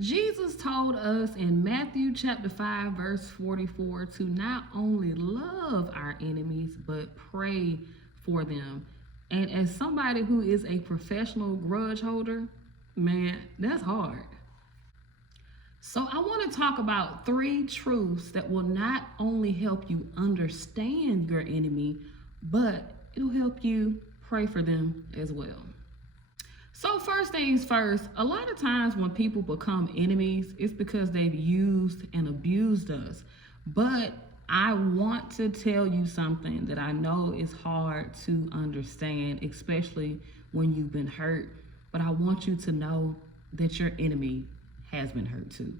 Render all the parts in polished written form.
Jesus told us in Matthew chapter 5, verse 44 to not only love our enemies, but pray for them. And as somebody who is a professional grudge holder, man, that's hard. So I want to talk about 3 truths that will not only help you understand your enemy, but it'll help you pray for them as well. So first things first, a lot of times when people become enemies, it's because they've used and abused us. But I want to tell you something that I know is hard to understand, especially when you've been hurt. But I want you to know that your enemy has been hurt too.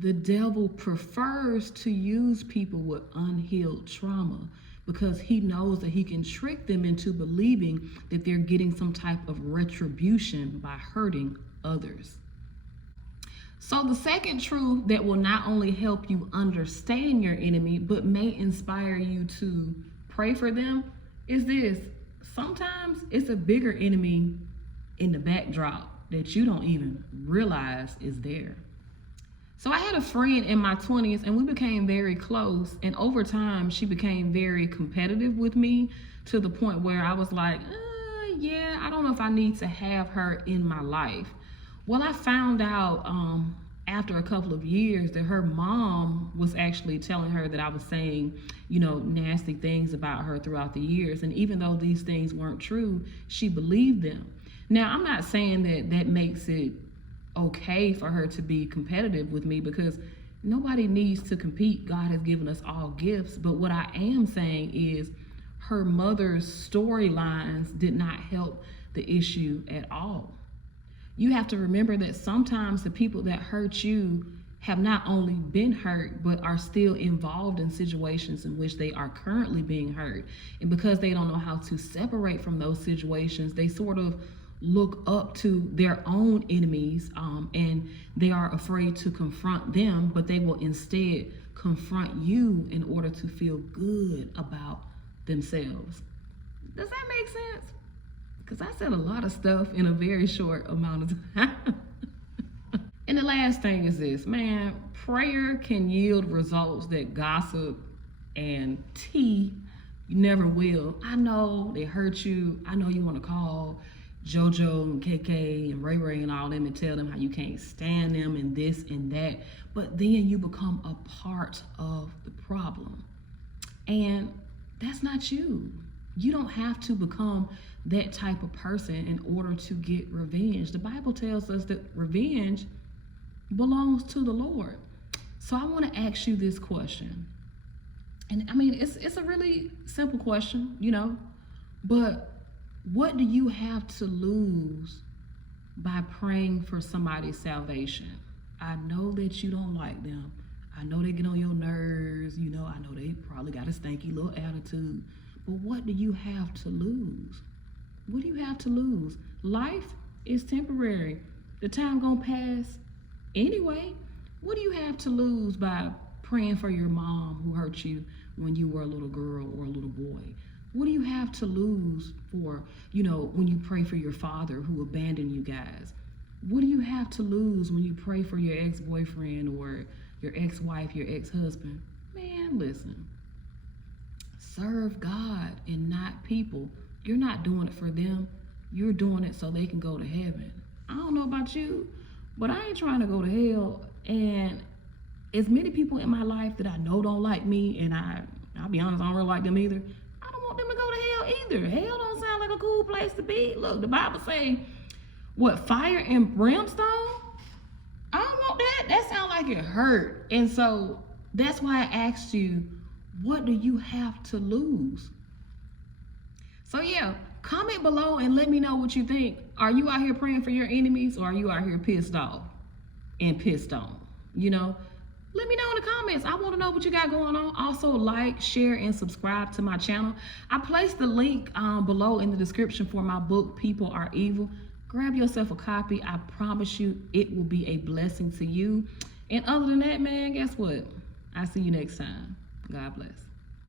The devil prefers to use people with unhealed trauma because he knows that he can trick them into believing that they're getting some type of retribution by hurting others. So the second truth that will not only help you understand your enemy, but may inspire you to pray for them is this. Sometimes it's a bigger enemy in the backdrop that you don't even realize is there. So I had a friend in my 20s and we became very close, and over time she became very competitive with me to the point where I was like, yeah, I don't know if I need to have her in my life. Well, I found out after a couple of years that her mom was actually telling her that I was saying, nasty things about her throughout the years. And even though these things weren't true, she believed them. Now, I'm not saying that that makes it okay for her to be competitive with me, because nobody needs to compete. God has given us all gifts. But what I am saying is her mother's storylines did not help the issue at all. You have to remember that sometimes the people that hurt you have not only been hurt, but are still involved in situations in which they are currently being hurt. And because they don't know how to separate from those situations, they sort of look up to their own enemies, and they are afraid to confront them, but they will instead confront you in order to feel good about themselves. Does that make sense? Because I said a lot of stuff in a very short amount of time. And the last thing is this, man, prayer can yield results that gossip and tea never will. I know they hurt you. I know you want to call JoJo and KK and Ray Ray and all them and tell them how you can't stand them and this and that, but then you become a part of the problem. And that's not you. You don't have to become that type of person in order to get revenge. The Bible tells us that revenge belongs to the Lord. So I want to ask you this question. And I mean, it's a really simple question, but what do you have to lose by praying for somebody's salvation? I know that you don't like them. I know they get on your nerves. I know they probably got a stanky little attitude. But what do you have to lose? What do you have to lose? Life is temporary. The time gonna pass anyway. What do you have to lose by praying for your mom who hurt you when you were a little girl or a little boy? What do you have to lose for, when you pray for your father who abandoned you guys? What do you have to lose when you pray for your ex-boyfriend or your ex-wife, your ex-husband? Man, listen. Serve God and not people. You're not doing it for them. You're doing it so they can go to heaven. I don't know about you, but I ain't trying to go to hell. And as many people in my life that I know don't like me, and I'll be honest, I don't really like them either. I don't want them to go to hell either. Hell don't sound like a cool place to be. Look, the Bible say, what, fire and brimstone? I don't want that. That sounds like it hurt. And so that's why I asked you, what do you have to lose? So yeah, comment below and let me know what you think. Are you out here praying for your enemies, or are you out here pissed off and pissed on? Let me know in the comments. I want to know what you got going on. Also, like, share, and subscribe to my channel. I placed the link below in the description for my book, People Are Evil. Grab yourself a copy. I promise you it will be a blessing to you. And other than that, man, guess what? I'll see you next time. God bless.